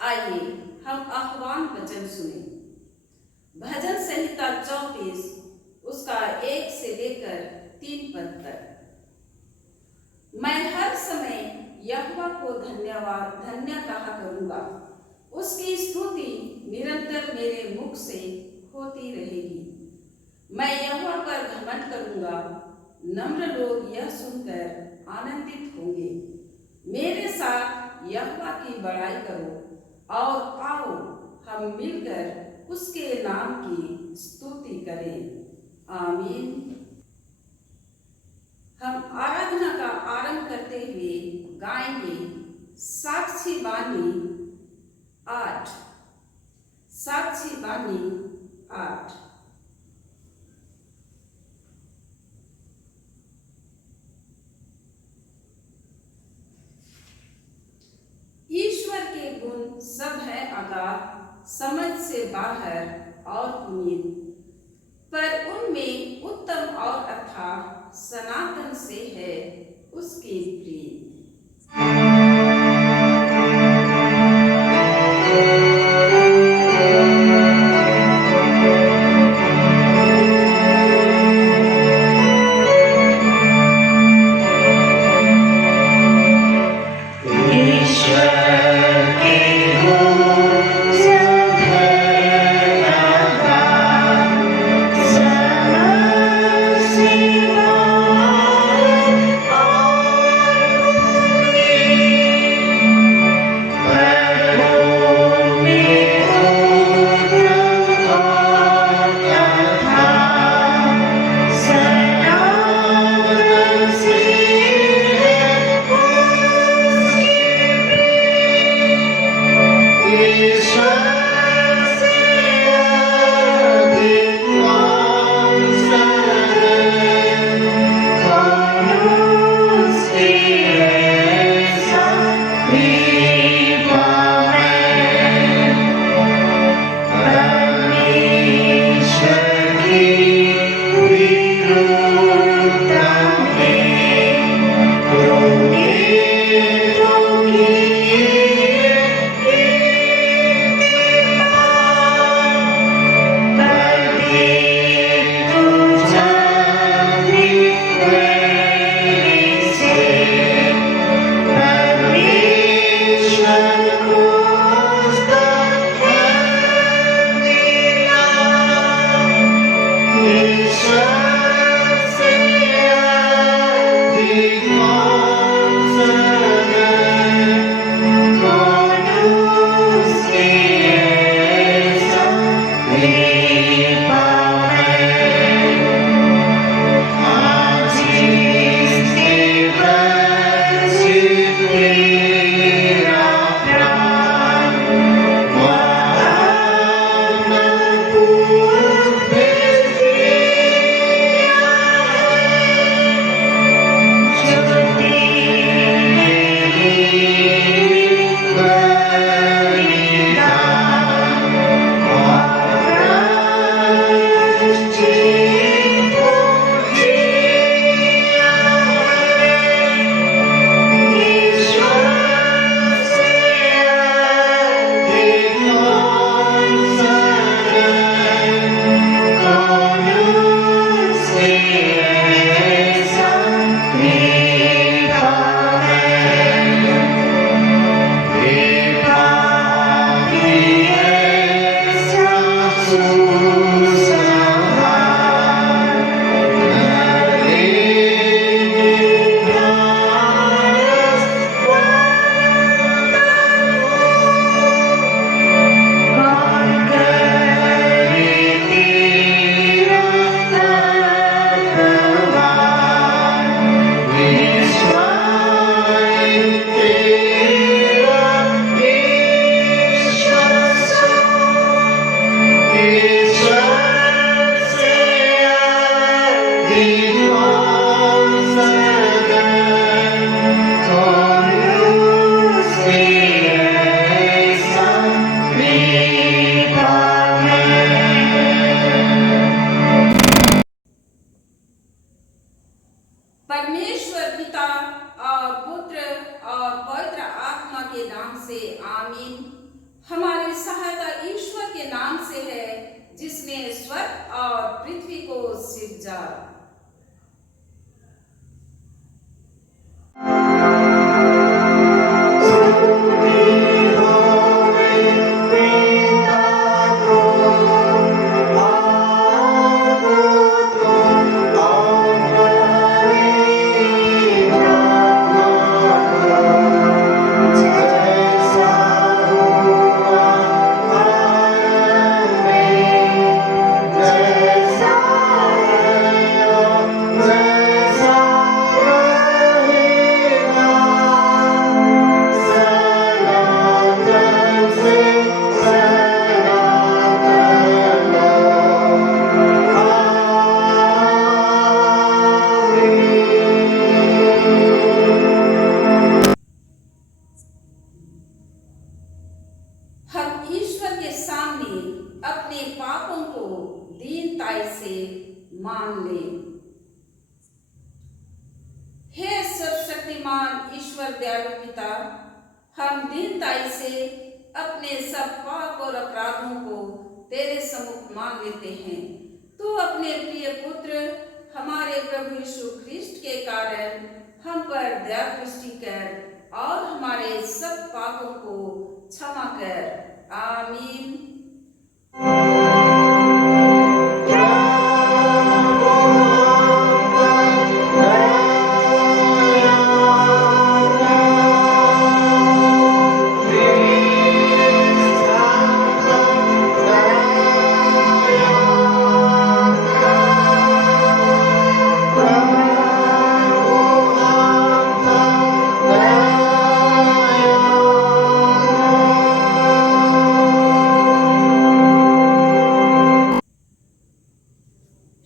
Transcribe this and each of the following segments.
आइए हम आह्वान वचन सुने। भजन संहिता 34 उसका 1 से लेकर 3 पद तक। मैं हर समय यहोवा को धन्य कहा करूंगा, उसकी स्तुति निरंतर मेरे मुख से होती रहेगी। मैं यहोवा पर घमंड करूंगा, नम्र लोग यह सुनकर आनंदित होंगे। मेरे साथ यहोवा की बड़ाई करो और आओ हम मिलकर उसके नाम की स्तुति करें। आमीन। हम आराधना का आरंभ करते हुए गाएंगे साक्षी बानी 8। साक्षी बानी 8। ईश्वर के गुण सब है अगाध, समझ से बाहर और पुनीत, पर उनमें उत्तम और अथाह सनातन से है उसकी प्रीत। हमारी सहायता ईश्वर के नाम से है, जिसने स्वर्ग और पृथ्वी को सिरजा। हम ईश्वर के सामने अपने पापों को दीनताई से मान लें। हे सर्वशक्तिमान ईश्वर दयालु पिता, हम दीनताई से अपने सब पाप और अपराधों को तेरे सम्मुख मान लेते हैं। तू अपने प्रिय पुत्र हमारे प्रभु यीशु ख्रिस्ट के कारण हम पर दया दृष्टि कर और हमारे सब पापों को क्षमा कर। आमीन।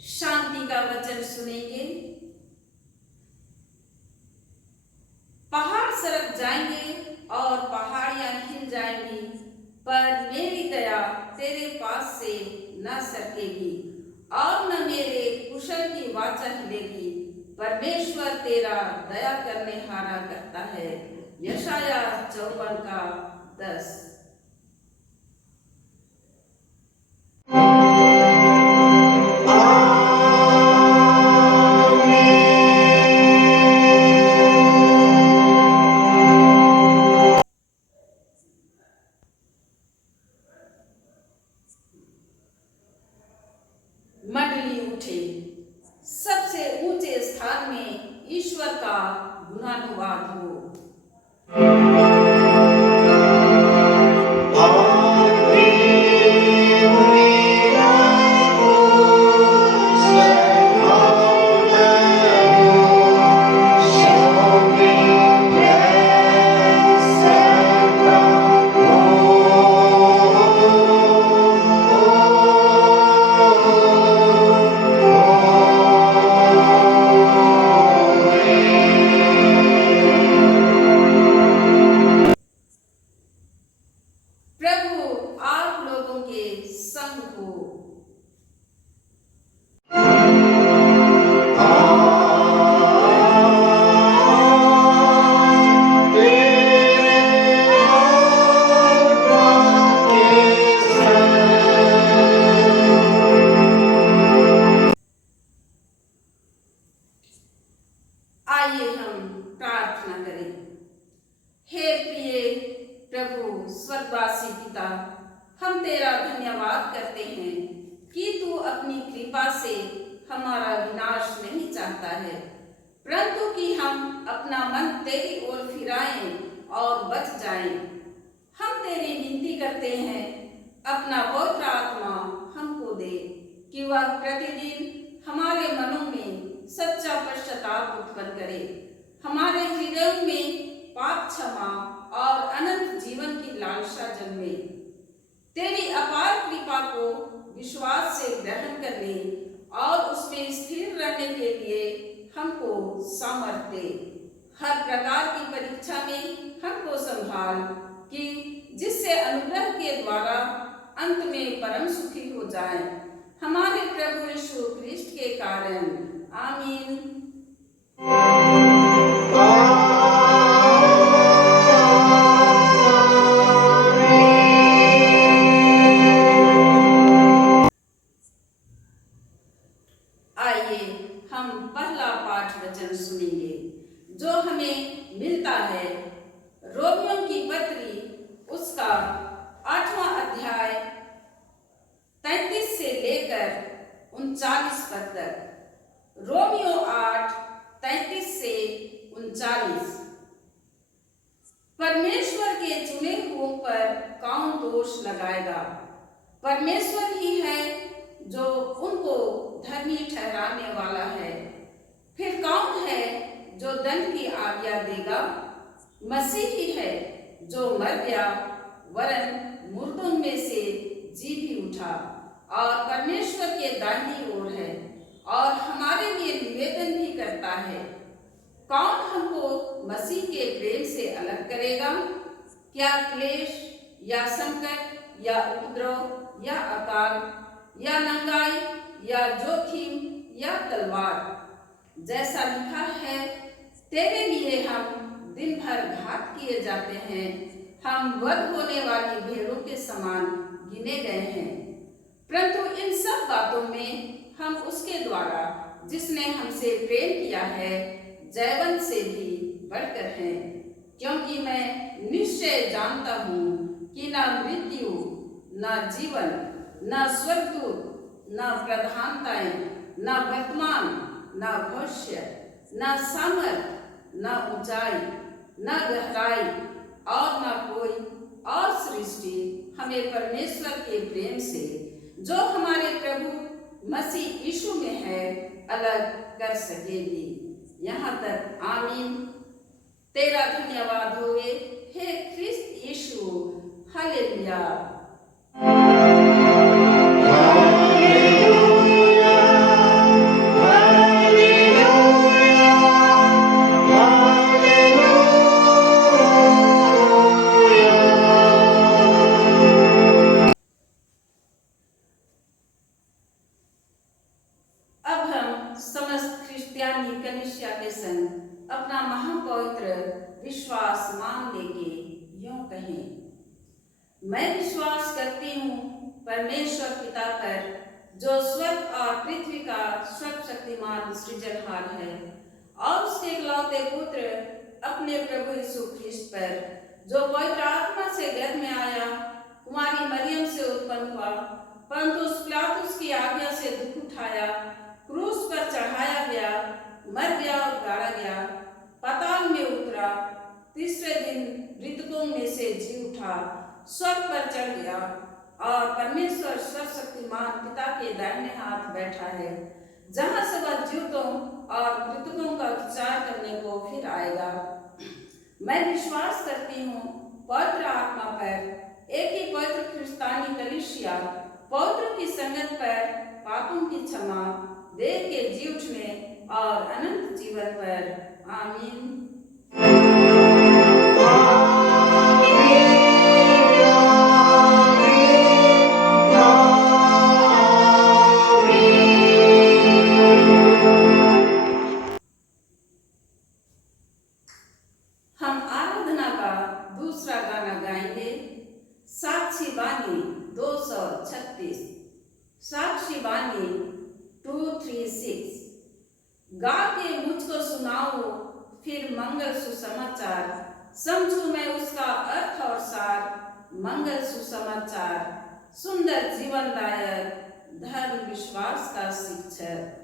शांति का वचन सुनेंगे। पहाड़ सरक जाएंगे और पहाड़ियां हिल जाएंगी, पर मेरी दया तेरे पास से न सरकेगी और न मेरे कुशल की वाचा हिलेगी। परमेश्वर तेरा दया करने हारा करता है। यशाया 54 का 10। मंडली उठे, सबसे ऊंचे स्थान में ईश्वर का गुणानुवाद हो। प्रभु आप लोगों के संग हो। आइए हम प्रार्थना करें। हे प्रिय प्रभु स्वर्गवासी पिता, हम तेरा धन्यवाद करते हैं कि तू अपनी कृपा से हमारा विनाश नहीं चाहता है, परंतु कि हम अपना मन तेरी ओर फिराएं और बच जाएं। हम तेरी विनती करते हैं, अपना पवित्र आत्मा हमको दे कि वह प्रतिदिन हमारे मनों में सच्चा पश्चाताप उत्पन्न करे, हमारे हृदयों में पाप क्षमा और अनंत जीवन की लालसा जन्मे। तेरी अपार कृपा को विश्वास से ग्रहण करने और उसमें स्थिर रहने के लिए हमको सामर्थ्य दे। हर प्रकार की परीक्षा में हमको संभाल कि जिससे अनुग्रह के द्वारा अंत में परम सुखी हो जाए, हमारे प्रभु यीशु ख्रिस्ट के कारण। आमीन। 39 पद तक। रोमियो 8:33 से 39। परमेश्वर के चुने हुओं पर कौन दोष लगाएगा? परमेश्वर ही है जो उनको धर्मी ठहराने वाला है। फिर कौन है जो दंड की आज्ञा देगा? मसीह ही है जो मर गया वरन मुर्दों में से जी भी उठा और परमेश्वर के दाहिनी ओर है और हमारे लिए निवेदन भी करता है। कौन हमको मसीह के प्रेम से अलग करेगा? क्या क्लेश या संकट या उपद्रव या अकाल या नंगाई या जोखिम या तलवार? जैसा लिखा है, तेरे लिए हम दिन भर घात किए जाते हैं, हम वध होने वाली भेड़ों के समान गिने गए हैं। परंतु इन सब बातों में हम उसके द्वारा जिसने हमसे प्रेम किया है जयवंत से भी बढ़कर हैं। क्योंकि मैं निश्चय जानता हूँ कि न मृत्यु न जीवन न स्वर्गदूत न प्रधानताएं न वर्तमान न भविष्य न सामर्थ न ऊंचाई न गहराई और न कोई और सृष्टि हमें परमेश्वर के प्रेम से जो हमारे प्रभु मसीह यीशु में है अलग कर सकेगी। यहाँ तक आमीन। तेरा धन्यवाद होवे हे ख्रिस्त यीशु। हालेलुया। समस्त क्रिश्चियानी कलीसिया के संग अपना महापवित्र विश्वास मान लेके यूं कहें, मैं विश्वास करती हूँ परमेश्वर पिता पर जो स्वर्ग और पृथ्वी का सर्वशक्तिमान सृजनहार है और उसके इकलौते पुत्र अपने प्रभु यीशु ख्रिस्त पर जो पवित्र आत्मा से गर्भ में आया, कुमारी मरियम से उत्पन्न हुआ, परंतु पिलातुस की आज्ञा से दुख उठाया, क्रूस पर चढ़ाया गया, मर गया और गाड़ा गया, पाताल में उतरा, तीसरे दिन मृतकों में से जी उठा, स्वर्ग पर चढ़ गया और परमेश्वर सर्वशक्तिमान पिता के दाहिने हाथ बैठा है, जहां से वह जीवितों और मृतकों का विचार करने को फिर आएगा। मैं विश्वास करती हूँ पवित्र आत्मा पर, एक ही पवित्र क्रिस्तानी कलीसिया, पवित्रों की संगत पर, पापों की क्षमा, देह के जी उठने और अनंत जीवन पर। आमीन। हम आराधना का दूसरा गाना गाएंगे, साक्षी बानी 236। साक्षी बानी 236। गा के मुझको सुनाओ फिर मंगल सुसमाचार, समझूं मैं उसका अर्थ और सार। मंगल सुसमाचार सुंदर जीवनदायक, धर्म विश्वास का शिक्षक।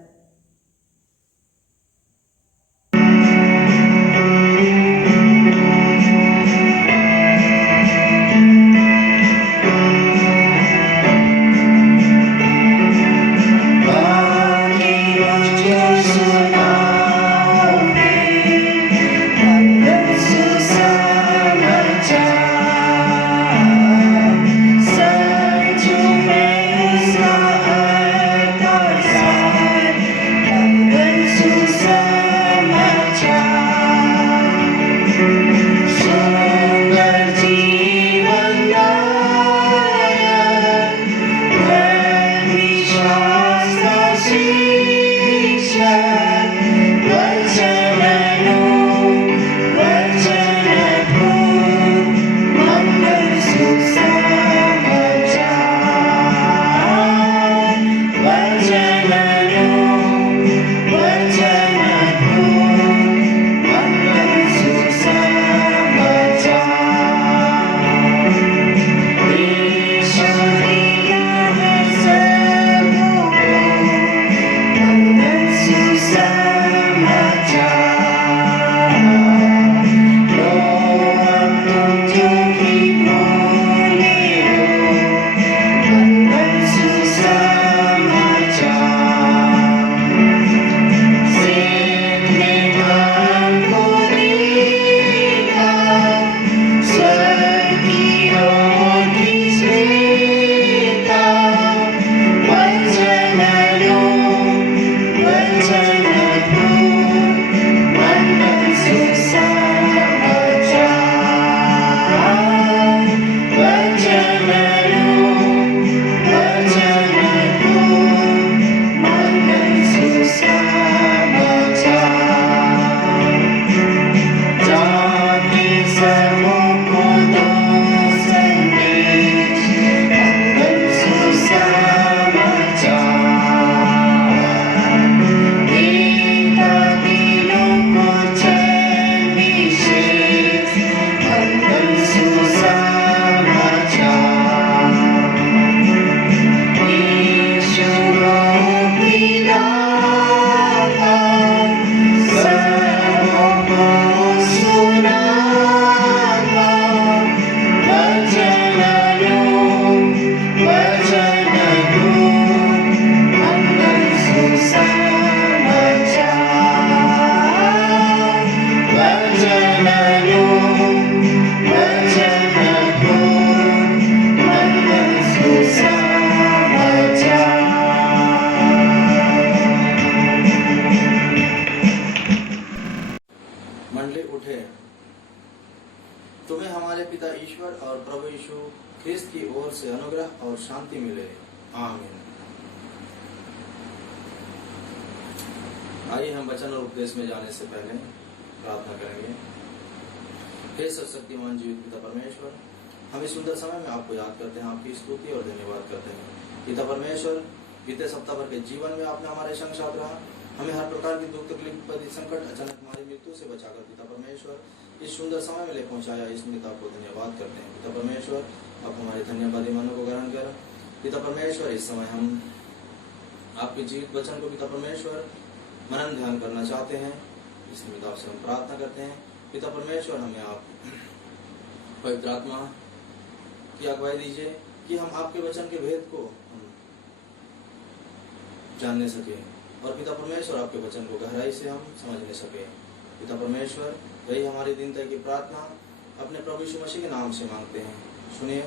की ओर से अनुग्रह और शांति मिले। आमीन। आइए हम वचन और उपदेश में जाने से पहले प्रार्थना करेंगे। हे सर्वशक्तिमान जीवित पिता परमेश्वर, हम इस सुंदर समय में आपको याद करते हैं, आपकी स्तुति और धन्यवाद करते हैं। पिता परमेश्वर, बीते सप्ताह भर के जीवन में आपने हमारे संग साथ रहा, हमें हर प्रकार की दुख तकलीफ संकट अचानक हमारी मृत्यु से बचाकर पिता परमेश्वर इस सुंदर समय में ले पहुंचाया। इस निमित्त आपको धन्यवाद करते हैं। पिता परमेश्वर, आप हमारे धन्यवादी मनों को ग्रहण कर। पिता परमेश्वर, इस समय हम आपके जीवित वचन को पिता परमेश्वर मनन ध्यान करना चाहते हैं। इस निमित्त आपसे हम प्रार्थना करते हैं। पिता परमेश्वर, हमें आप पवित्र आत्मा की अगुवाई दीजिए कि हम आपके वचन के भेद को जानने सके और पिता परमेश्वर आपके वचन को गहराई से हम समझने सके। पिता परमेश्वर, यही हमारी दीनता की प्रार्थना अपने प्रभु यीशु मसीह के नाम से मांगते हैं। सुनिए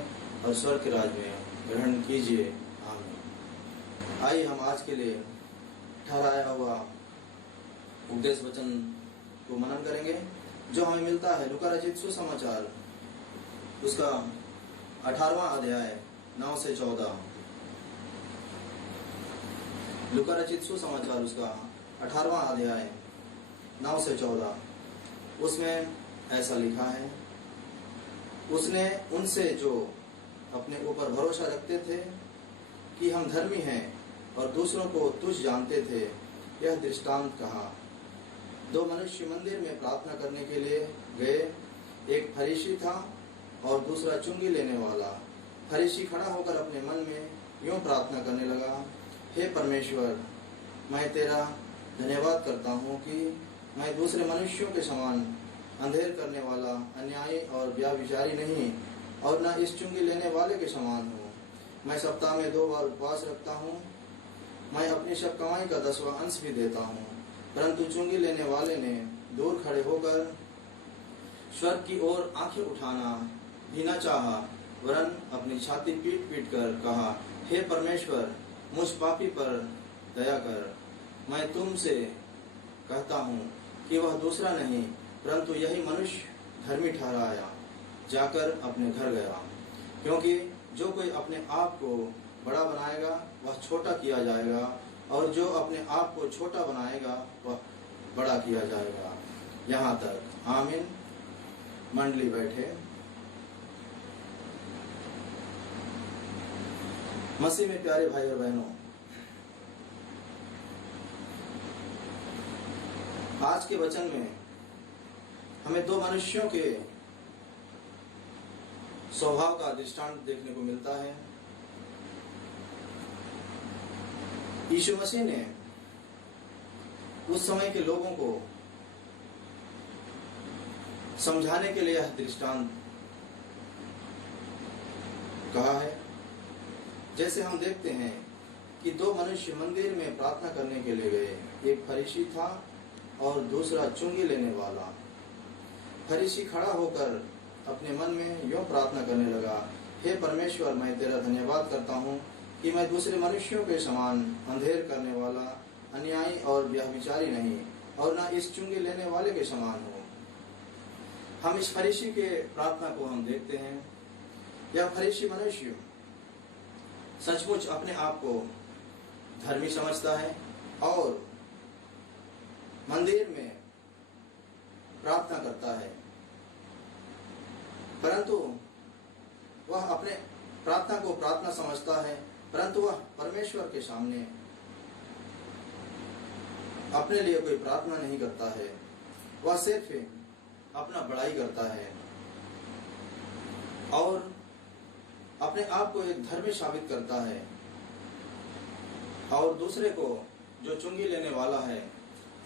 और स्वर्ग के राज में ग्रहण कीजिए। आमीन। आइए हम आज के लिए ठहराया हुआ उपदेश वचन को मनन करेंगे, जो हमें मिलता है लूका रचित सुसमाचार उसका 18वां अध्याय 9 से 14। लूका रचित सुसमाचार उसका 18वां अध्याय 9 से 14। उसमें ऐसा लिखा है, उसने उनसे जो अपने ऊपर भरोसा रखते थे कि हम धर्मी हैं और दूसरों को तुच्छ जानते थे, यह दृष्टांत कहा। दो मनुष्य मंदिर में प्रार्थना करने के लिए गए। एक फरीसी था और दूसरा चुंगी लेने वाला। फरीसी खड़ा होकर अपने मन में यूं प्रार्थना करने लगा, हे परमेश्वर, मैं तेरा धन्यवाद करता हूँ कि मैं दूसरे मनुष्यों के समान अंधेर करने वाला, अन्यायी और व्यभिचारी नहीं और न इस चुंगी लेने वाले के समान हूँ। मैं सप्ताह में 2 बार उपवास रखता हूँ। मैं अपनी सब कमाई का 10वां अंश भी देता हूँ। परंतु चुंगी लेने वाले ने दूर खड़े होकर स्वर्ग की ओर आंखें उठाना भी न चाहा, वरन अपनी छाती पीट पीट कर कहा, हे परमेश्वर, मुझ पापी पर दया कर। मैं तुमसे कहता हूँ कि वह दूसरा नहीं परंतु यही मनुष्य धर्मी ठहराया जाकर अपने घर गया। क्योंकि जो कोई अपने आप को बड़ा बनाएगा वह छोटा किया जाएगा, और जो अपने आप को छोटा बनाएगा वह बड़ा किया जाएगा। यहाँ तक। आमीन। मंडली बैठे। मसीह में प्यारे भाई और बहनों, आज के वचन में हमें 2 मनुष्यों के स्वभाव का दृष्टांत देखने को मिलता है। यीशु मसीह ने उस समय के लोगों को समझाने के लिए यह दृष्टांत कहा है। जैसे हम देखते हैं कि 2 मनुष्य मंदिर में प्रार्थना करने के लिए गए। एक फरीसी था और दूसरा चुंगी लेने वाला। फरीसी खड़ा होकर अपने मन में यूं प्रार्थना करने लगा, हे परमेश्वर, मैं तेरा धन्यवाद करता हूँ कि मैं दूसरे मनुष्यों के समान अंधेर करने वाला, अन्यायी और व्यभिचारी नहीं और न इस चुंगी लेने वाले के समान हूँ। हम इस फरीसी के प्रार्थना को हम देखते हैं। यह फरीसी मनुष्य सचमुच अपने आप को धर्मी समझता है और मंदिर में प्रार्थना करता है, परंतु वह अपने प्रार्थना को प्रार्थना समझता है, परंतु वह परमेश्वर के सामने अपने लिए कोई प्रार्थना नहीं करता है। वह सिर्फ अपना बड़ाई करता है और अपने आप को एक धर्मी साबित करता है, और दूसरे को, जो चुंगी लेने वाला है,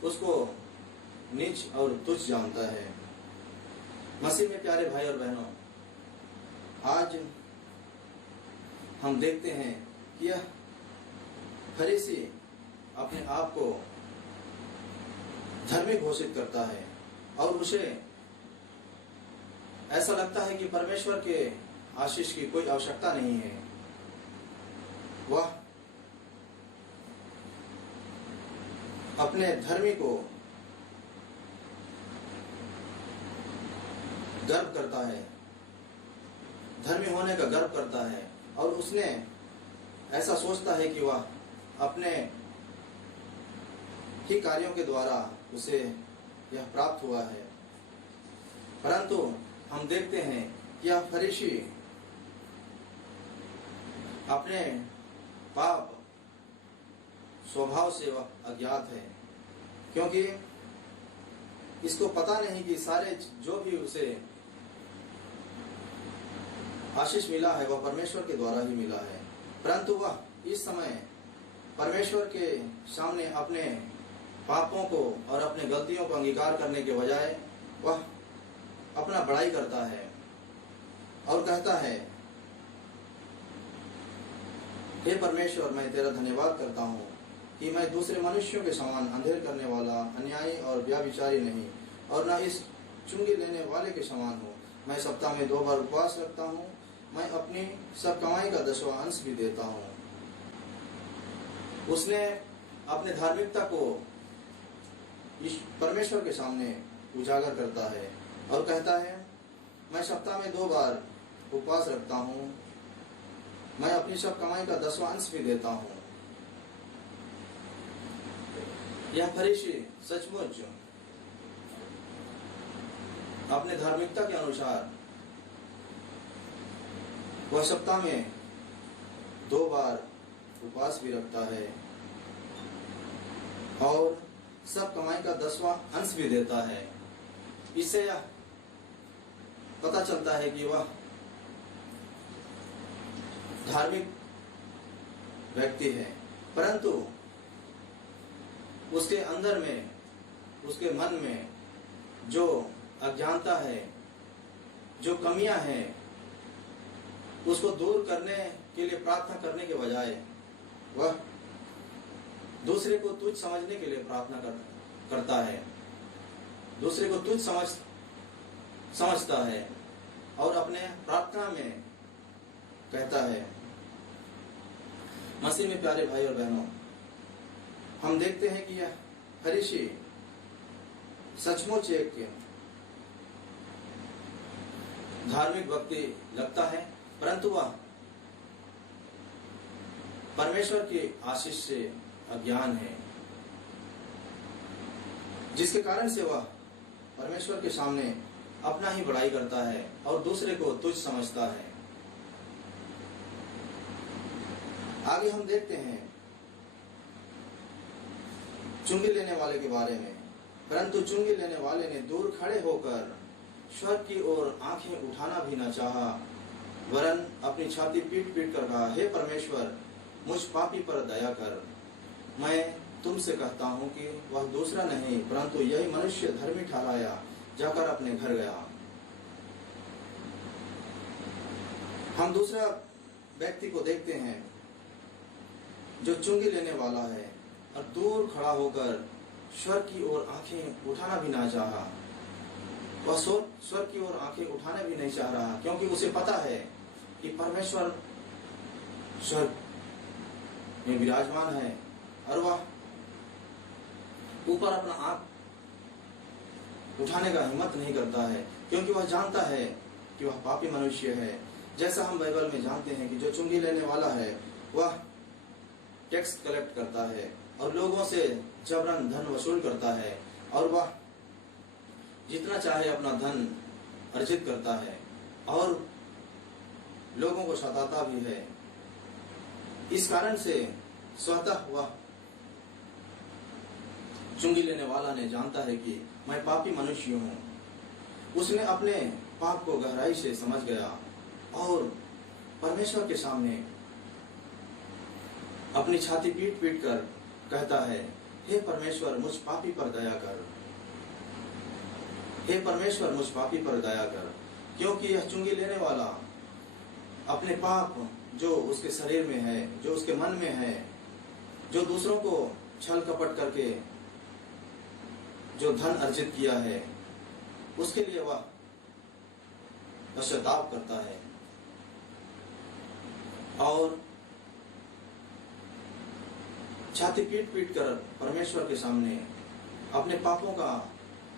उसको नीच और तुच्छ जानता है। मसीह में प्यारे भाई और बहनों, आज हम देखते हैं कि यह फरीसी अपने आप को धर्मी घोषित करता है और उसे ऐसा लगता है कि परमेश्वर के आशीष की कोई आवश्यकता नहीं है। वह अपने धर्मी को गर्व करता है, धर्मी होने का गर्व करता है और उसने ऐसा सोचता है कि वह अपने ही कार्यों के द्वारा उसे यह प्राप्त हुआ है। परंतु हम देखते हैं कि यह फरीसी अपने पाप स्वभाव से वह अज्ञात है, क्योंकि इसको पता नहीं कि सारे जो भी उसे आशीष मिला है वह परमेश्वर के द्वारा ही मिला है। परंतु वह इस समय परमेश्वर के सामने अपने पापों को और अपने गलतियों को अंगीकार करने के बजाय वह अपना बड़ाई करता है और कहता है, हे परमेश्वर, मैं तेरा धन्यवाद करता हूँ कि मैं दूसरे मनुष्यों के समान अंधेर करने वाला, अन्यायी और व्यभिचारी नहीं, और न इस चुंगी लेने वाले के समान हूँ। मैं सप्ताह में 2 बार उपवास रखता हूँ। मैं अपनी सब कमाई का 10वां अंश भी देता हूँ। उसने अपने धार्मिकता को परमेश्वर के सामने उजागर करता है और कहता है, मैं सप्ताह में 2 बार उपवास रखता हूँ। मैं अपनी सब कमाई का 10वां अंश भी देता हूँ। यह फरीसी सचमुच अपने धार्मिकता के अनुसार वह सप्ताह में 2 बार उपवास भी रखता है और सब कमाई का 10वां अंश भी देता है। इससे यह पता चलता है कि वह धार्मिक व्यक्ति है, परंतु उसके अंदर में, उसके मन में जो अज्ञानता है, जो कमियां हैं, उसको दूर करने के लिए प्रार्थना करने के बजाय वह दूसरे को तुच्छ समझने के लिए प्रार्थना करता है, दूसरे को तुच्छ समझता है और अपने प्रार्थना में कहता है। मसीह में प्यारे भाई और बहनों, हम देखते हैं कि यह फरीसी सचमुच एक धार्मिक व्यक्ति लगता है, परंतु वह परमेश्वर की आशीष से अज्ञान है, जिसके कारण से वह परमेश्वर के सामने अपना ही बड़ाई करता है और दूसरे को तुच्छ समझता है। आगे हम देखते हैं चुंगी लेने वाले के बारे में। परंतु चुंगी लेने वाले ने दूर खड़े होकर स्वर्ग की ओर आंखें उठाना भी न चाहा, वरन अपनी छाती पीट पीट कर कहा, हे परमेश्वर, मुझ पापी पर दया कर। मैं तुमसे कहता हूं कि वह दूसरा नहीं परंतु यही मनुष्य धर्मी ठहराया जाकर अपने घर गया। हम दूसरा व्यक्ति को देखते हैं जो चुंगी लेने वाला है और दूर खड़ा होकर स्वर्ग की ओर आंखें उठाना भी ना चाहा। वह स्वर्ग की ओर आंखें उठाना भी नहीं चाह रहा, क्योंकि उसे पता है कि परमेश्वर स्वर्ग में विराजमान है और वह ऊपर अपना आंख उठाने का हिम्मत नहीं करता है, क्योंकि वह जानता है कि वह पापी मनुष्य है। जैसा हम बाइबल में जानते हैं कि जो चुंगी लेने वाला है वह टैक्स कलेक्ट करता है और लोगों से जबरन धन वसूल करता है और वह जितना चाहे अपना धन अर्जित करता है और लोगों को सताता भी है। इस कारण से स्वतः वह चुंगी लेने वाला ने जानता है कि मैं पापी मनुष्य हूँ। उसने अपने पाप को गहराई से समझ गया और परमेश्वर के सामने अपनी छाती पीट पीट कर कहता है, हे परमेश्वर, मुझ पापी पर दया कर। हे परमेश्वर, मुझ पापी पर दया कर। क्योंकि यह चुंगी लेने वाला अपने पाप जो उसके शरीर में है, जो उसके मन में है, जो दूसरों को छल कपट करके जो धन अर्जित किया है, उसके लिए वह पश्चाताप करता है और छाती पीट पीट कर परमेश्वर के सामने अपने पापों का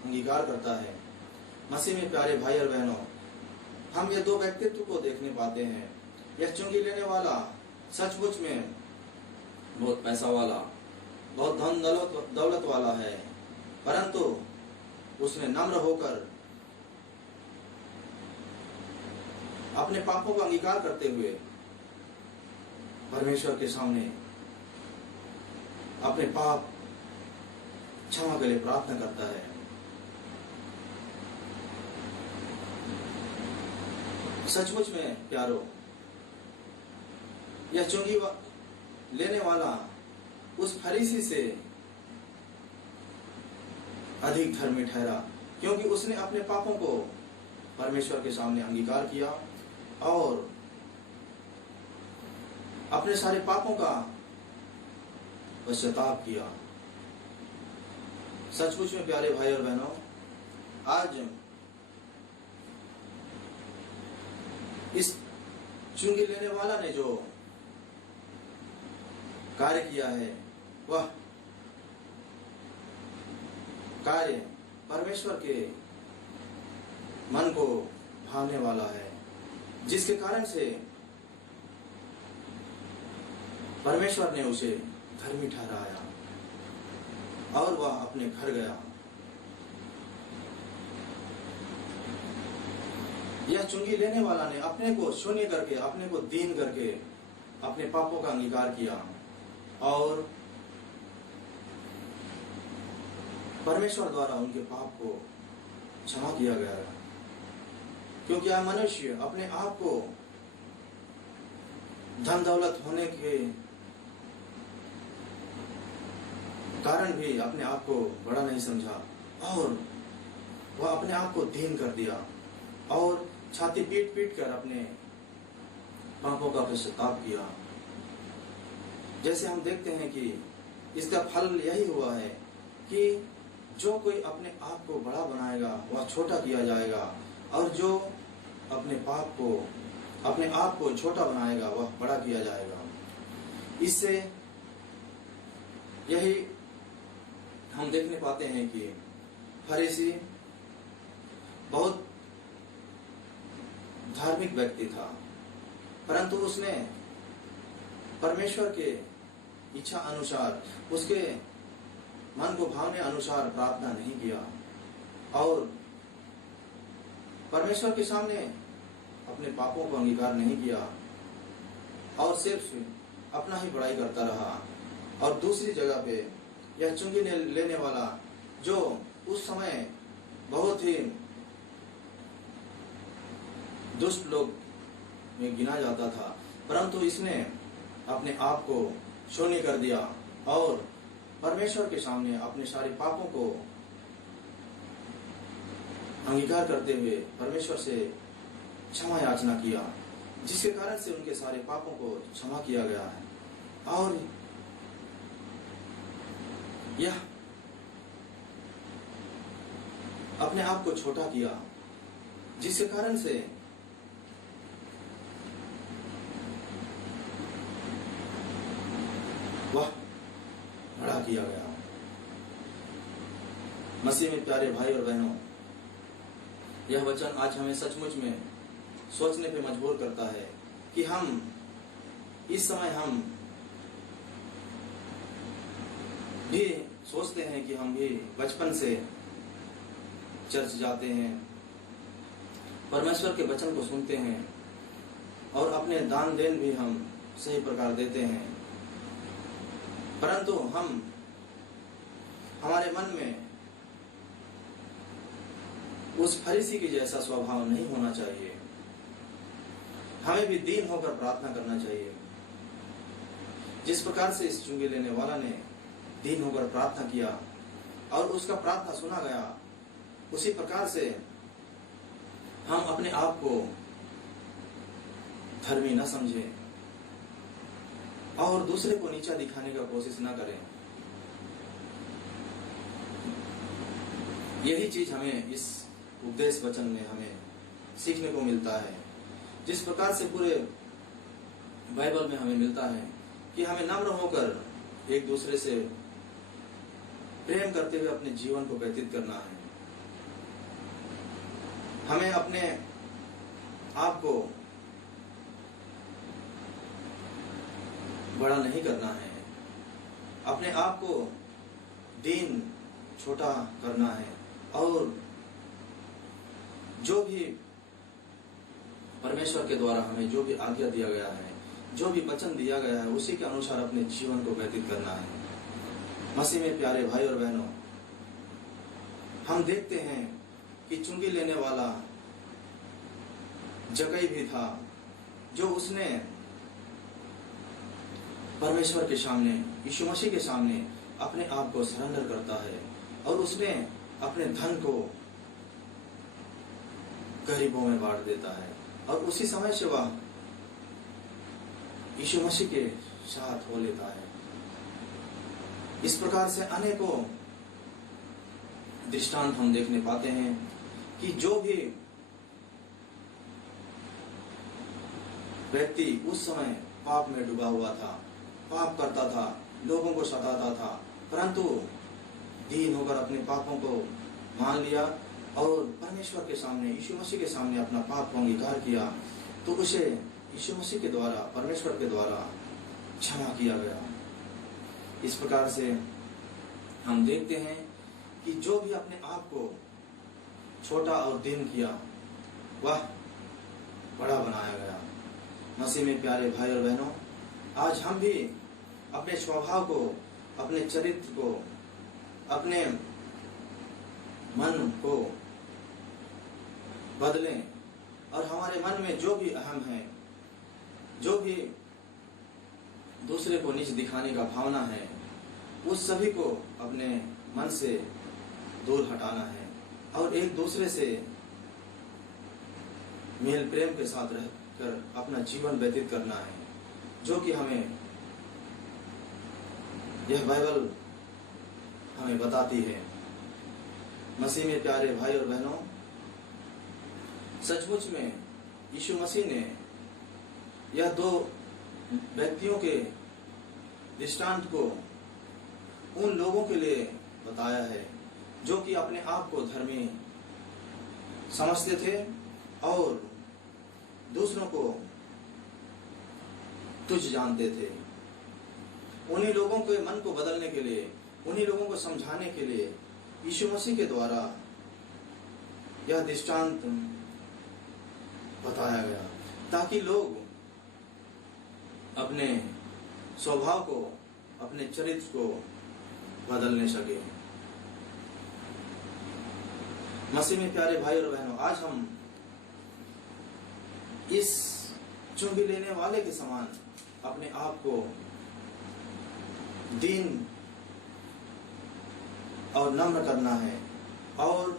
अंगीकार करता है। मसीह में प्यारे भाई और बहनों, हम ये दो व्यक्तित्व को देखने पाते हैं। यह चुंगी लेने वाला सचमुच में बहुत पैसा वाला, बहुत धन दौलत वाला है, परंतु उसने नम्र होकर अपने पापों का अंगीकार करते हुए परमेश्वर के सामने अपने पाप क्षमा के लिए प्रार्थना करता है। सचमुच में प्यारो, यह चुंगी लेने वाला उस फरीसी से अधिक धर्मी ठहरा, क्योंकि उसने अपने पापों को परमेश्वर के सामने अंगीकार किया और अपने सारे पापों का पश्चाताप किया। सचमुच में प्यारे भाई और बहनों, आज इस चुंगी लेने वाला ने जो कार्य किया है, वह कार्य परमेश्वर के मन को भाने वाला है, जिसके कारण से परमेश्वर ने उसे धर्मी ठहराया और वह अपने घर गया। यह चुंगी लेने वाला ने अपने को शून्य करके, अपने को दीन करके अपने पापों का अंगीकार किया और परमेश्वर द्वारा उनके पाप को क्षमा किया गया, क्योंकि यह मनुष्य अपने आप को धन दौलत होने के कारण भी अपने आप को बड़ा नहीं समझा और वह अपने आप को दीन कर दिया और छाती पीट पीट कर अपने पापों का पश्चाताप किया। जैसे हम देखते हैं कि इसका फल यही हुआ है कि जो कोई अपने आप को बड़ा बनाएगा वह छोटा किया जाएगा, और जो अपने पाप को, अपने आप को छोटा बनाएगा वह बड़ा किया जाएगा। इससे यही हम देखने पाते हैं कि फरीसी बहुत धार्मिक व्यक्ति था, परंतु उसने परमेश्वर के इच्छा अनुसार, उसके मन को भावने अनुसार प्रार्थना नहीं किया और परमेश्वर के सामने अपने पापों को अंगीकार नहीं किया और सिर्फ अपना ही बड़ाई करता रहा। और दूसरी जगह पे यह चुंगी लेने वाला, जो उस समय बहुत ही दुष्ट लोग में गिना जाता था, परंतु इसने अपने आप को शून्य कर दिया और परमेश्वर के सामने अपने सारे पापों को अंगीकार करते हुए परमेश्वर से क्षमा याचना किया, जिसके कारण से उनके सारे पापों को क्षमा किया गया है। और यह अपने आप को छोटा किया, जिसके कारण से वह बड़ा किया गया। मसीह में प्यारे भाई और बहनों, यह वचन आज हमें सचमुच में सोचने पे मजबूर करता है कि हम इस समय हम भी सोचते हैं कि हम भी बचपन से चर्च जाते हैं, परमेश्वर के वचन को सुनते हैं और अपने दान देन भी हम सही प्रकार देते हैं, परंतु हमारे मन में उस फरीसी के जैसा स्वभाव नहीं होना चाहिए। हमें भी दीन होकर प्रार्थना करना चाहिए। जिस प्रकार से इस चुंगी लेने वाला ने दीन होकर प्रार्थना किया और उसका प्रार्थना सुना गया, उसी प्रकार से हम अपने आप को धर्मी न समझें और दूसरे को नीचा दिखाने का कोशिश न करें। यही चीज हमें इस उपदेश वचन में हमें सीखने को मिलता है, जिस प्रकार से पूरे बाइबल में हमें मिलता है कि हमें नम्र होकर एक दूसरे से प्रेम करते हुए अपने जीवन को व्यतीत करना है। हमें अपने आप को बड़ा नहीं करना है, अपने आप को दीन छोटा करना है, और जो भी परमेश्वर के द्वारा हमें जो भी आज्ञा दिया गया है, जो भी वचन दिया गया है, उसी के अनुसार अपने जीवन को व्यतीत करना है। मसीह में प्यारे भाई और बहनों, हम देखते हैं कि चुंगी लेने वाला जक्कई भी था, जो उसने परमेश्वर के सामने, यीशु मसीह के सामने अपने आप को सरेंडर करता है, और उसने अपने धन को गरीबों में बांट देता है, और उसी समय से वह यीशु मसीह के साथ हो लेता है। इस प्रकार से अनेकों दृष्टांत हम देखने पाते हैं कि जो भी व्यक्ति उस समय पाप में डूबा हुआ था, पाप करता था, लोगों को सताता था, परंतु दीन होकर अपने पापों को मान लिया और परमेश्वर के सामने, यीशु मसीह के सामने अपना पाप को अंगीकार किया, तो उसे यीशु मसीह के द्वारा, परमेश्वर के द्वारा क्षमा किया गया। इस प्रकार से हम देखते हैं कि जो भी अपने आप को छोटा और दीन किया, वह बड़ा बनाया गया। मसीह में प्यारे भाई और बहनों, आज हम भी अपने स्वभाव को, अपने चरित्र को, अपने मन को बदलें, और हमारे मन में जो भी अहम है, जो भी दूसरे को नीच दिखाने का भावना है, उस सभी को अपने मन से दूर हटाना है, और एक दूसरे से मेल प्रेम के साथ रहकर अपना जीवन व्यतीत करना है, जो कि हमें यह बाइबल हमें बताती है। मसीह में प्यारे भाई और बहनों, सचमुच में यीशु मसीह ने यह दो व्यक्तियों के दृष्टांत को उन लोगों के लिए बताया है जो कि अपने आप को धर्मी समझते थे और दूसरों को तुच्छ जानते थे। उन्हीं लोगों के मन को बदलने के लिए, उन्हीं लोगों को समझाने के लिए यीशु मसीह के द्वारा यह दृष्टांत बताया गया, ताकि लोग अपने स्वभाव को, अपने चरित्र को बदलने सके। मसीह में प्यारे भाई और बहनों, आज हम इस चुंगी लेने वाले के समान अपने आप को दीन और नम्र करना है, और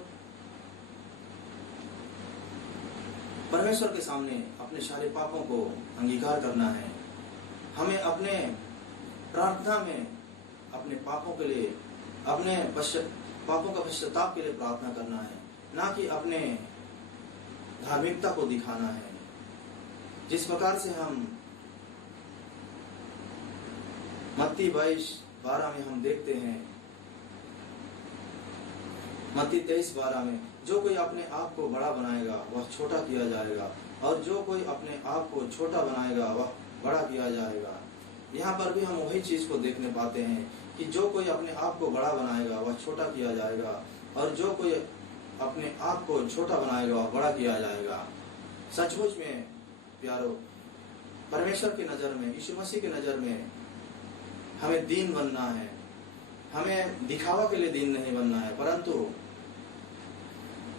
परमेश्वर के सामने अपने सारे पापों को अंगीकार करना है। हमें अपने प्रार्थना में अपने पापों के लिए, अपने पापों का पश्चाताप के लिए प्रार्थना करना है, ना कि अपने धार्मिकता को दिखाना है। जिस प्रकार से हम मत्ती 22:12 में हम देखते हैं, मत्ती 23:12 में, जो कोई अपने आप को बड़ा बनाएगा वह छोटा किया जाएगा, और जो कोई अपने आप को छोटा बनाएगा वह बड़ा किया जाएगा। यहाँ पर भी हम वही चीज को देखने पाते हैं कि जो कोई अपने आप को बड़ा बनाएगा वह छोटा किया जाएगा, और जो कोई अपने आप को छोटा बनाएगा वह बड़ा किया जाएगा। सचमुच में प्यारो, परमेश्वर की नजर में, यीशु मसीह की नजर में हमें दीन बनना है। हमें दिखावा के लिए दीन नहीं बनना है, परंतु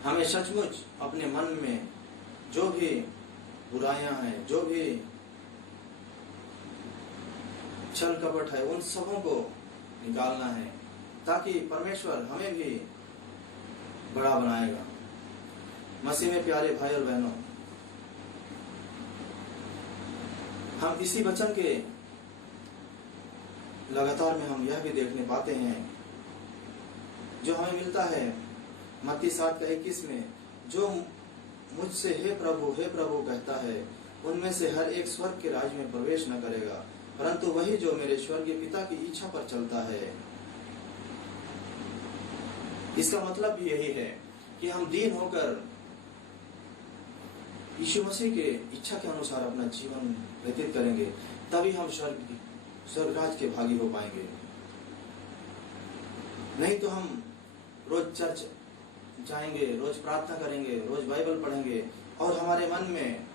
हमें सचमुच अपने मन में जो भी बुराइयां हैं, जो भी छल कपट है, उन सबों को निकालना है, ताकि परमेश्वर हमें भी बड़ा बनाएगा। मसीह में प्यारे भाई और बहनों, हम इसी वचन के लगातार में हम यह भी देखने पाते हैं जो हमें मिलता है मत्ती 7:21 में, जो मुझसे हे प्रभु कहता है, उनमें से हर एक स्वर्ग के राज्य में प्रवेश न करेगा, परंतु वही जो मेरे स्वर्गीय पिता की इच्छा पर चलता है। इसका मतलब भी यही है कि हम दीन होकर यीशु मसीह के इच्छा के अनुसार अपना जीवन व्यतीत करेंगे, तभी हम स्वर्गराज के भागी हो पाएंगे। नहीं तो हम रोज चर्च जाएंगे, रोज प्रार्थना करेंगे, रोज बाइबल पढ़ेंगे और हमारे मन में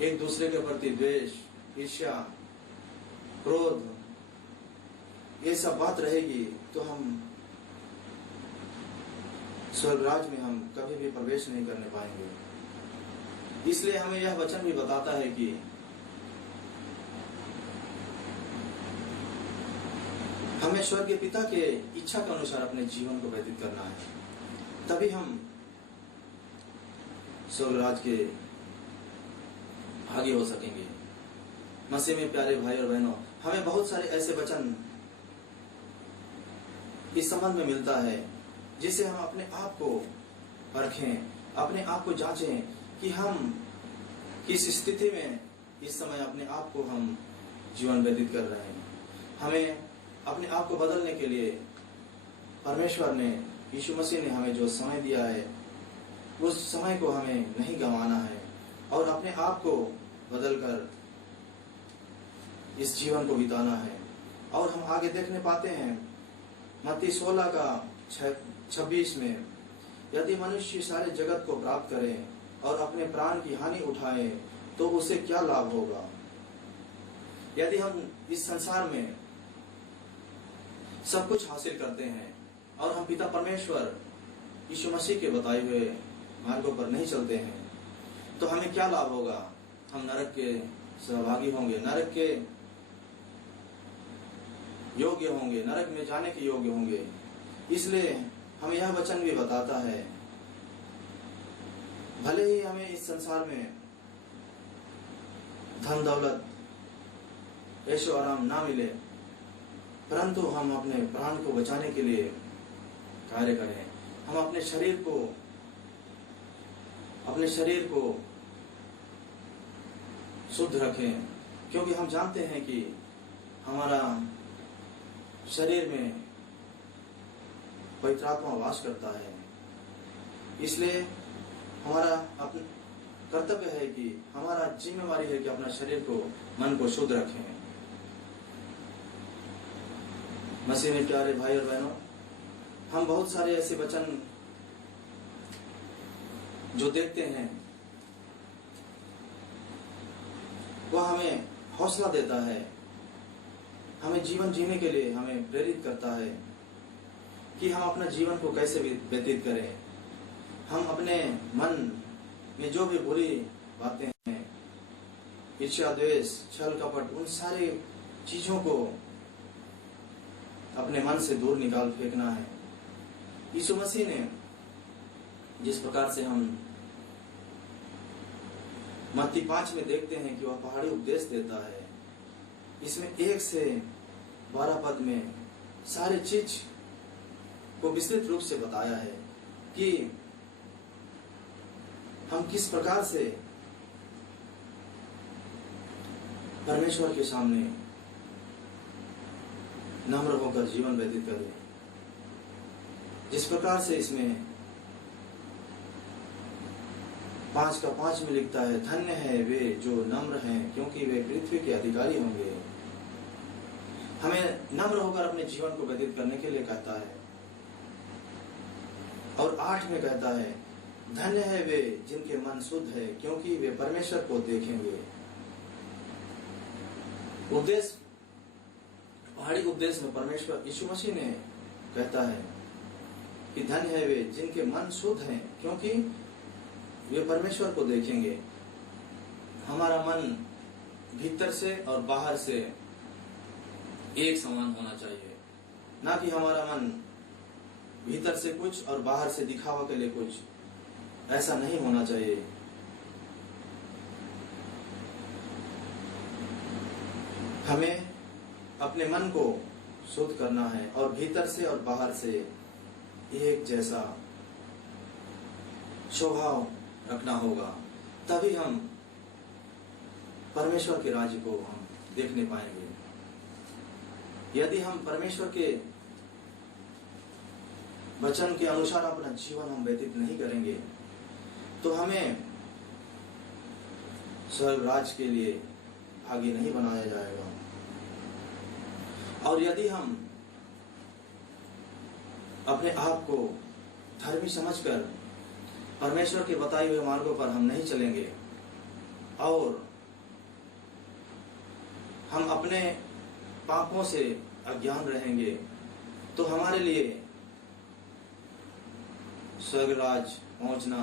एक दूसरे के प्रति द्वेष, ईर्ष्या, क्रोध, ये सब बात रहेगी, तो हम स्वर्गराज में हम कभी भी प्रवेश नहीं करने पाएंगे। इसलिए हमें यह वचन भी बताता है कि हमें स्वर्गीय पिता के इच्छा के अनुसार अपने जीवन को व्यतीत करना है, तभी हम स्वर्गराज के भागी हो सकेंगे। मसीह में प्यारे भाई और बहनों, हमें बहुत सारे ऐसे वचन इस संबंध में मिलता है जिससे हम अपने आप को परखें, अपने आप को जांचें कि हम किस स्थिति में इस समय अपने आप को हम जीवन व्यतीत कर रहे हैं। हमें अपने आप को बदलने के लिए परमेश्वर ने, यीशु मसीह ने हमें जो समय दिया है, उस समय को हमें नहीं गंवाना है और अपने आप को बदलकर इस जीवन को बिताना है। और हम आगे देखने पाते हैं मत्ती 16:26 में, यदि मनुष्य सारे जगत को प्राप्त करे और अपने प्राण की हानि उठाए तो उसे क्या लाभ होगा। यदि हम इस संसार में सब कुछ हासिल करते हैं और हम पिता परमेश्वर यीशु मसीह के बताए हुए मार्गों पर नहीं चलते हैं, तो हमें क्या लाभ होगा। हम नरक के सहभागी होंगे, नरक के योग्य होंगे, नरक में जाने के योग्य होंगे। इसलिए हमें यह वचन भी बताता है, भले ही हमें इस संसार में धन दौलत, ऐशो आराम ना मिले, परंतु हम अपने प्राण को बचाने के लिए कार्य करें। हम अपने शरीर को शुद्ध रखें, क्योंकि हम जानते हैं कि हमारा शरीर में पवित्र आत्मा वास करता है। इसलिए हमारा कर्तव्य है कि हमारा जिम्मेवारी है कि अपना शरीर को, मन को शुद्ध रखें। मसीह में प्यारे भाई और बहनों, हम बहुत सारे ऐसे वचन जो देखते हैं वह हमें हौसला देता है, हमें जीवन जीने के लिए हमें प्रेरित करता है कि हम अपना जीवन को कैसे व्यतीत करें। हम अपने मन में जो भी बुरी बातें हैं, ईर्ष्या, द्वेष, छल कपट, उन सारी चीजों को अपने मन से दूर निकाल फेंकना है। यीशु मसीह ने जिस प्रकार से हम मत्ती 5 में देखते हैं कि वह पहाड़ी उपदेश देता है, इसमें 1 से 12 पद में सारी चीज को विस्तृत रूप से बताया है कि हम किस प्रकार से परमेश्वर के सामने नम्र होकर जीवन व्यतीत करें। जिस प्रकार से इसमें 5:5 में लिखता है, धन्य है वे जो नम्र हैं, क्योंकि वे पृथ्वी के अधिकारी होंगे। हमें नम्र होकर अपने जीवन को व्यतीत करने के लिए कहता है। और 8 में कहता है, धन्य है वे जिनके मन शुद्ध है, क्योंकि वे परमेश्वर को देखेंगे। उपदेश, पहाड़ी उपदेश में परमेश्वर यीशु मसीह ने कहता है कि धन्य है वे जिनके मन शुद्ध हैं, क्योंकि वे परमेश्वर को देखेंगे। हमारा मन भीतर से और बाहर से एक समान होना चाहिए, ना कि हमारा मन भीतर से कुछ और बाहर से दिखावा के लिए कुछ। ऐसा नहीं होना चाहिए। हमें अपने मन को शुद्ध करना है और भीतर से और बाहर से एक जैसा स्वभाव रखना होगा, तभी हम परमेश्वर के राज्य को हम देखने पाएंगे। यदि हम परमेश्वर के वचन के अनुसार अपना जीवन हम व्यतीत नहीं करेंगे, तो हमें स्वर्ग राज्य के लिए भागी नहीं बनाया जाएगा। और यदि हम अपने आप को धर्मी समझकर परमेश्वर के बताए हुए मार्गों पर हम नहीं चलेंगे और हम अपने पापों से अज्ञान रहेंगे, तो हमारे लिए स्वर्ग राज्य पहुंचना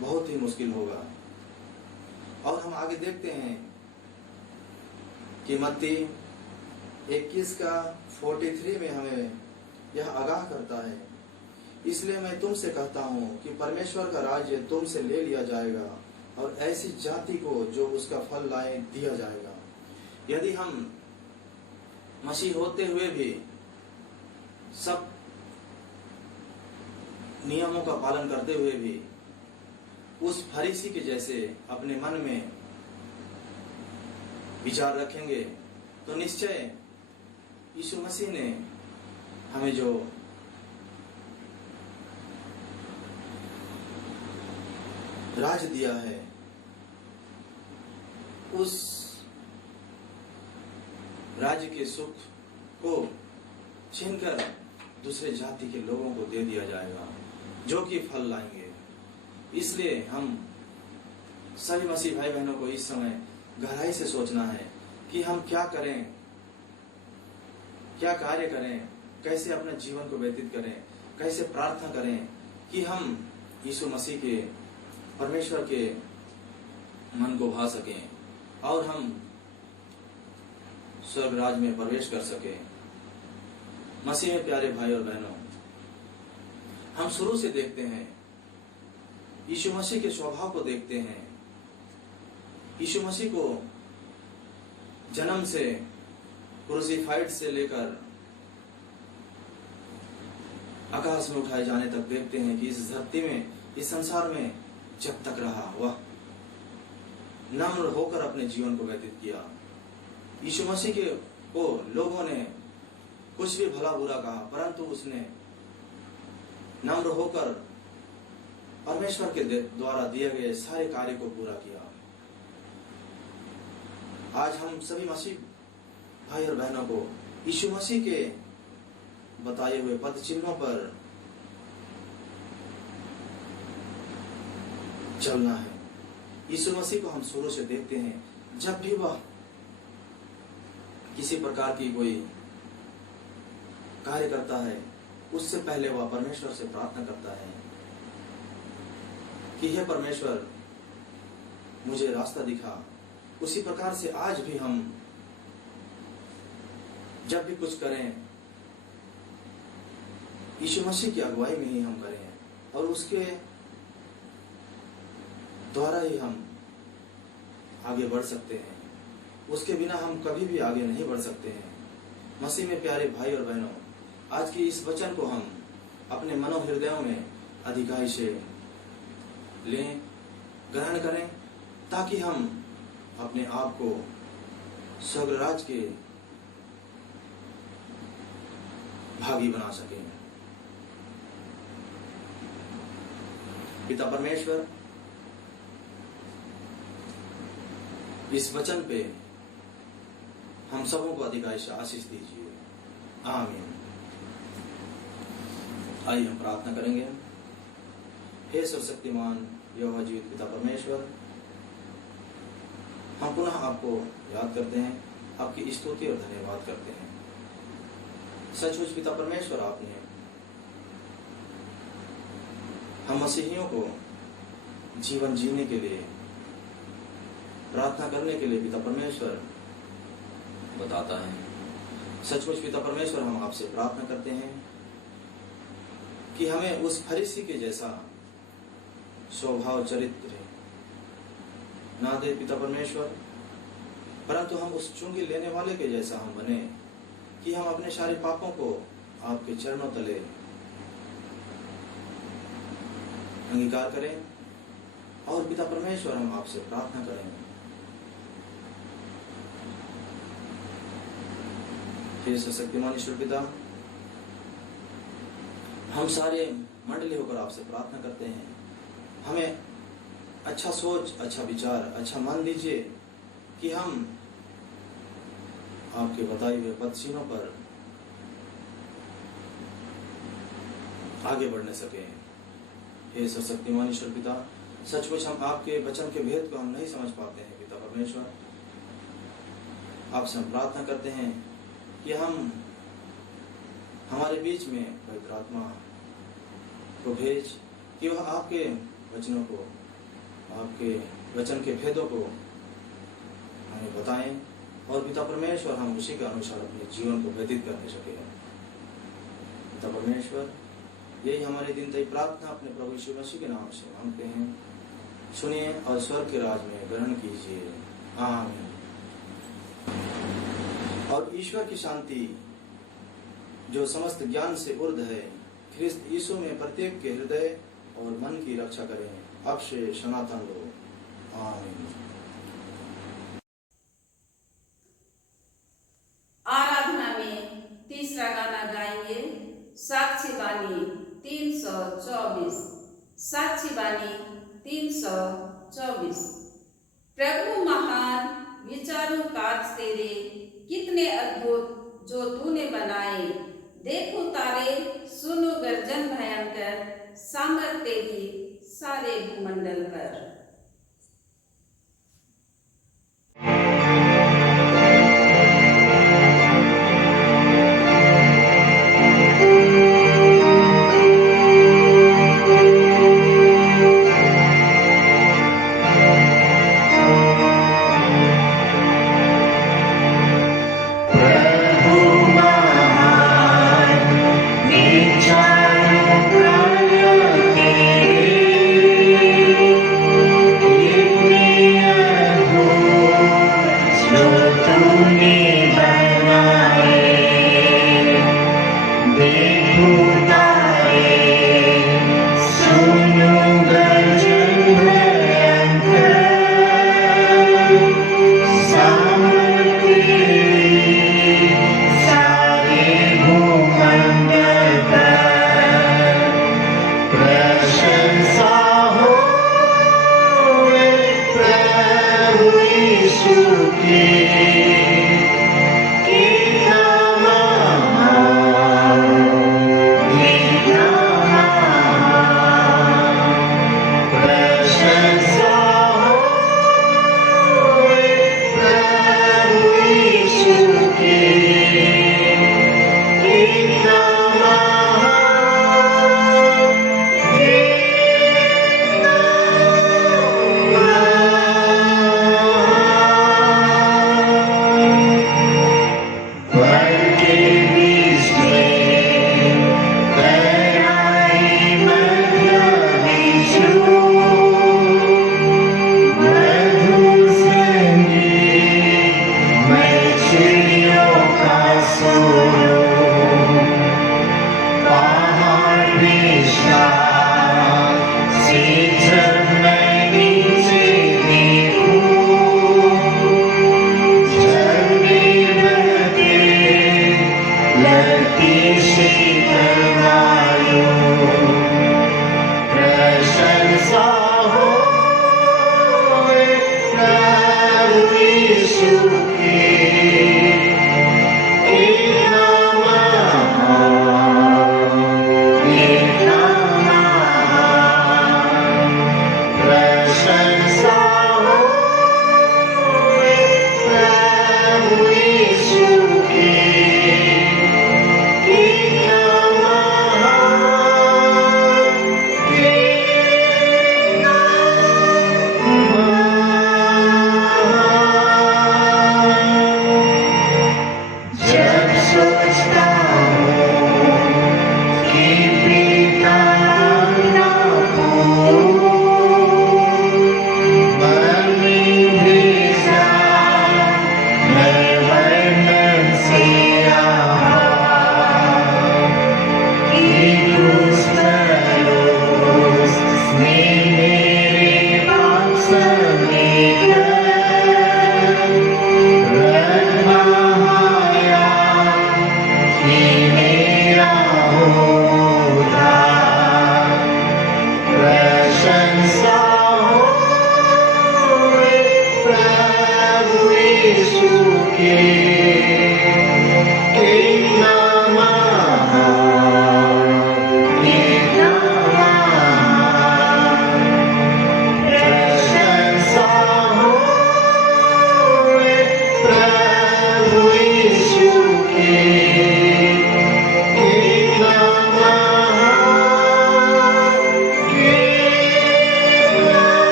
बहुत ही मुश्किल होगा। और हम आगे देखते हैं कि मत्ती 21:43 में हमें यह आगाह करता है, इसलिए मैं तुमसे कहता हूं कि परमेश्वर का राज्य तुमसे ले लिया जाएगा और ऐसी जाति को जो उसका फल लाए दिया जाएगा। यदि हम मसीह होते हुए भी सब नियमों का पालन करते हुए भी उस फरीसी के जैसे अपने मन में विचार रखेंगे, तो निश्चय यीशु मसीह ने हमें जो राज दिया है उस राज्य के सुख को छीनकर दूसरे जाति के लोगों को दे दिया जाएगा जो कि फल लाएंगे। इसलिए हम सभी मसीह भाई बहनों को इस समय गहराई से सोचना है कि हम क्या करें, क्या कार्य करें, कैसे अपने जीवन को व्यतीत करें, कैसे प्रार्थना करें कि हम यीशु मसीह के परमेश्वर के मन को भा सकें और हम स्वर्ग राज में प्रवेश कर सकें। मसीह में प्यारे भाई और बहनों, हम शुरू से देखते हैं, यीशु मसीह के स्वभाव को देखते हैं। यीशु मसीह को जन्म से क्रूसीफाइड से लेकर आकाश में उठाए जाने तक देखते हैं कि इस धरती में, इस संसार में जब तक रहा वह नम्र होकर अपने जीवन को व्यतीत किया। यीशु मसीह के को लोगों ने कुछ भी भला बुरा कहा, परंतु उसने नम्र होकर परमेश्वर के द्वारा दिए गए सारे कार्य को पूरा किया। आज हम सभी मसीह भाई और बहनों को यीशु मसीह के बताए हुए पद चिन्हों पर चलना है। यीशु मसीह को हम शुरू से देखते हैं, जब भी वह किसी प्रकार की कोई कार्य करता है उससे पहले वह परमेश्वर से प्रार्थना करता है कि हे परमेश्वर मुझे रास्ता दिखा। उसी प्रकार से आज भी हम जब भी कुछ करें यीशु मसीह की अगुवाई में ही हम करें और उसके द्वारा ही हम आगे बढ़ सकते हैं। उसके बिना हम कभी भी आगे नहीं बढ़ सकते हैं। मसीह में प्यारे भाई और बहनों, आज की इस वचन को हम अपने मनोहृदयों में अधिकाई से लें, ग्रहण करें, ताकि हम अपने आप को स्वर्ग राज्य के भागी बना सकें। पिता परमेश्वर, इस वचन पे हम सबों को अधिकाई से आशीष दीजिए। आमीन। आइए हम प्रार्थना करेंगे। हे सर्वशक्तिमान यहोवा जीवित पिता परमेश्वर, हम पुनः आपको याद करते हैं, आपकी स्तुति और धन्यवाद करते हैं। सचमुच पिता परमेश्वर, आपने हम मसीहियों को जीवन जीने के लिए, प्रार्थना करने के लिए पिता परमेश्वर बताता है। सचमुच पिता परमेश्वर, हम आपसे प्रार्थना करते हैं कि हमें उस फरीसी के जैसा स्वभाव चरित्र ना दे पिता परमेश्वर, परंतु हम उस चुंगी लेने वाले के जैसा हम बने कि हम अपने सारे पापों को आपके चरणों तले अंगीकार करें। और पिता परमेश्वर, हम आपसे प्रार्थना करें, हे सर्वशक्तिमान ईश्वर पिता, हम सारे मंडली होकर आपसे प्रार्थना करते हैं, हमें अच्छा सोच, अच्छा विचार, अच्छा मान लीजिए कि हम आपके बताए हुए पदचिन्हों पर आगे बढ़ने सके। हे सर्वशक्तिमान ईश्वर पिता, सचमुच हम आपके वचन के भेद को हम नहीं समझ पाते हैं पिता परमेश्वर। आपसे हम प्रार्थना करते हैं कि हम हमारे बीच में पवित्र आत्मा को भेज कि वह आपके वचनों को, आपके वचन के भेदों को हमें बताएं और पिता परमेश्वर हम उसी के अनुसार अपने जीवन को व्यतीत करने सके। पिता परमेश्वर, यही हमारी दिनतई प्रार्थना अपने प्रभु यीशु मसीह के नाम से मांगते हैं। सुनिए और स्वर्ग के राज में ग्रहण कीजिए। आमीन। और ईश्वर की शांति जो समस्त ज्ञान से ऊर्ध्व है, ख्रिस्त यीशु में प्रत्येक के हृदय और मन की रक्षा करें, अब से सनातन लो। आमीन। आराधना में तीसरा गाना गाएंगे, साक्षी बानी 324। साक्षी बानी 324। प्रभु महान विचारों काज तेरे, कितने अद्भुत जो तूने बनाए। देखो तारे, सुनो गर्जन भयंकर, सामर्थ तेरी सारे भूमंडल पर।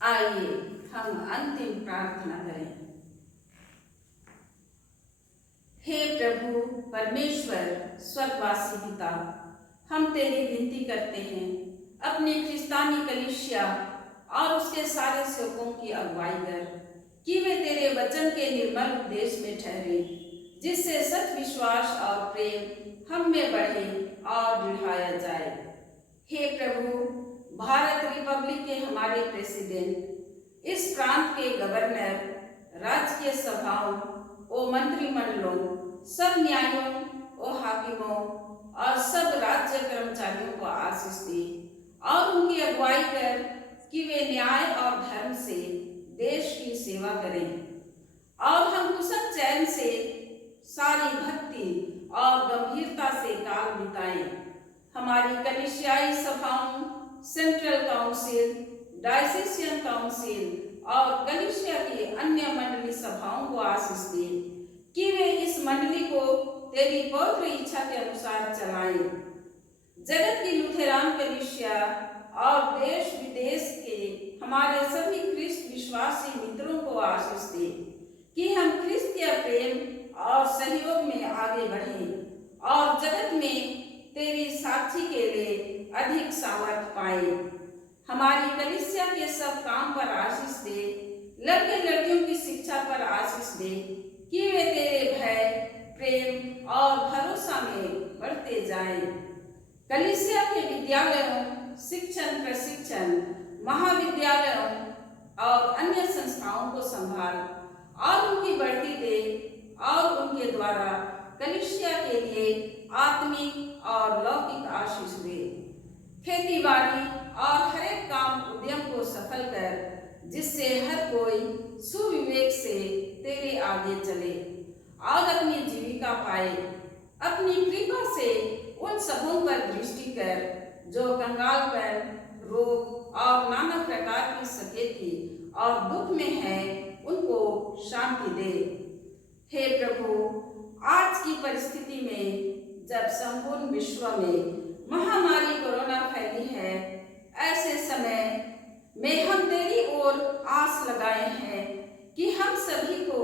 आइए हम अंतिम प्रार्थना करें। हे प्रभु परमेश्वर स्वर्गवासी पिता, हम तेरी विनती करते हैं अपनी क्रिस्तानी कलीसिया और उसके सारे सेवकों की अगुवाई कर कि वे तेरे वचन के निर्मल उपदेश में ठहरे, जिससे सच विश्वास और प्रेम हम में बढ़े और बढ़ाया जाए। हे प्रभु, भारत रिपब्लिक के हमारे प्रेसिडेंट, इस प्रांत के गवर्नर, राजकीय सभाओं और मंत्रिमंडलों, सब न्यायों और हाकिमों और सब राज्य कर्मचारियों को आशीष दे और उनकी अगुवाई कर कि वे न्याय और धर्म से देश की सेवा करें और हम कुशल चैन से सारी भक्ति और गंभीरता से काल बिताएं। हमारी कलीसियाई सभाओं, सेंट्रल काउंसिल, डायसीसियन काउंसिल और कलीसिया की अन्य मंडली सभाओं को आशीष दे कि वे इस मंडली को तेरी पवित्र इच्छा के अनुसार चलाएं। जगत की लुथेरान कलीसिया और देश विदेश के हमारे सभी ख्रिस्त विश्वासी मित्रों को आशीष दे कि हम क्रिस्तीय प्रेम और सहयोग में आगे बढ़ें और जगत में तेरी साक्षी के लिए अधिक सामर्थ पाए। हमारी कलीसिया के सब काम पर आशीष दे, लड़के लड़कियों की शिक्षा पर आशीष दे कि वे तेरे भय, प्रेम और भरोसा में बढ़ते जाएं। कलीसिया के विद्यालयों, शिक्षण प्रशिक्षण, महाविद्यालयों और अन्य संस्थाओं को संभाल और उनकी बढ़ती दे और उनके द्वारा कलीसिया के लिए आत्मिक और लौकिक आशीष दे। खेती बाड़ी और हर एक काम उद्यम को सफल कर, जिससे हर कोई सुविवेक से तेरे आगे चले और अपनी जीविका पाए। अपनी कृपा से उन सबों पर दृष्टि कर जो कंगालपन, रोग और नाना प्रकार की सकेती और दुख में है, उनको शांति दे। हे प्रभु, आज की परिस्थिति में जब संपूर्ण विश्व में महामारी कोरोना फैली है, ऐसे समय में हम तेरी ओर आस लगाए हैं कि हम सभी को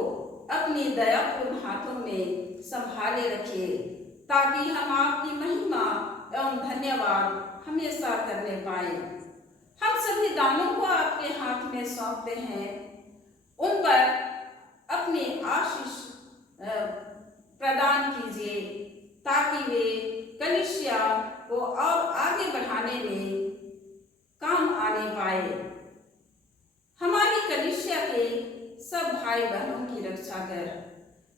अपनी दयापूर्ण हाथों में संभाले रखे, ताकि हम आपकी महिमा एवं धन्यवाद हमेशा करने पाए। हम सभी दानों को आपके हाथ में सौंपते हैं, उन पर अपनी आशीष प्रदान कीजिए ताकि वे कलीसिया को और आगे बढ़ाने में काम आने पाए। हमारी कलीसिया के भाई बहनों की रक्षा कर,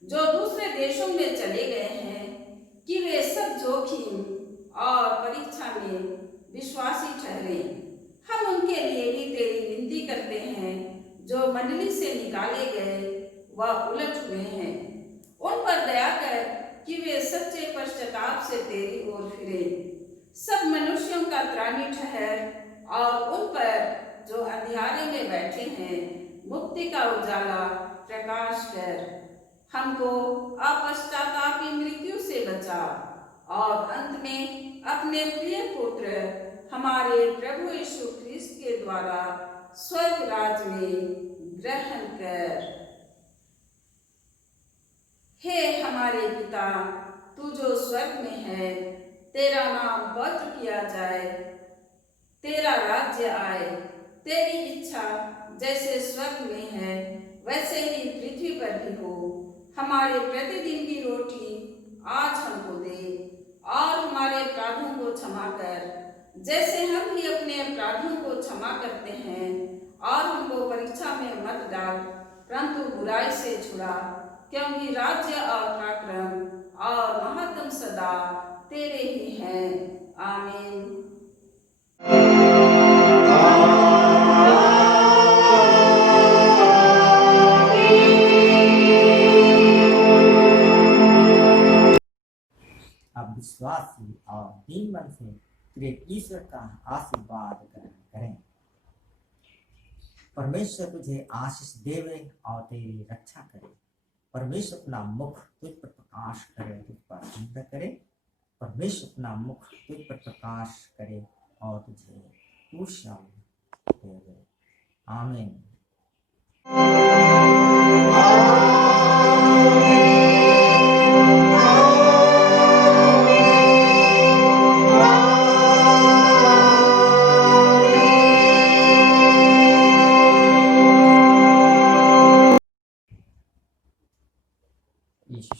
जो दूसरे देशों में चले गए हैं, कि वे सब जोखिम और परीक्षा में विश्वासी ठहरे। हम उनके लिए भी तेरी विनती करते हैं, जो मंडली से निकाले गए व उलट हुए हैं। उन पर दया कर कि वे सच्चे पश्चाताप से तेरी ओर फिरे। सब मनुष्यों का त्राणी ठहर और उन पर जो अंधियारे में बैठे हैं मुक्ति का उजाला प्रकाश कर। हमको अपश्चातापी मृत्यु से बचा और अंत में अपने प्रिय पुत्र हमारे प्रभु यीशु ख्रिस्त के द्वारा स्वर्ग राज में ग्रहण कर। हे हमारे पिता, तू जो स्वर्ग में है, तेरा नाम पवित्र किया जाए, तेरा राज्य आए, तेरी इच्छा जैसे स्वर्ग में है वैसे ही पृथ्वी पर भी हो। हमारे प्रतिदिन की रोटी आज हमको दे और हमारे अपराधों को क्षमा कर, जैसे हम भी अपने अपराधियों को क्षमा करते हैं, और हमको परीक्षा में मत डाल परंतु बुराई से छुड़ा, क्योंकि राज्य और पराक्रम और महत्व सदा तेरे ही हैं। आमीन। अब विश्वासी और दीन मन से तेरे ईश्वर का आशीर्वाद ग्रहण करें। परमेश्वर तुझे आशीष देवे और तेरी रक्षा करे। परमेश्वर अपना मुख तुझ पर प्रकाश करे, तुझ पर अनुग्रह करे। परमेश्वर अपना मुख तुझ पर प्रकाश करे और तुझे कुशल देवे। आमीन। यीशु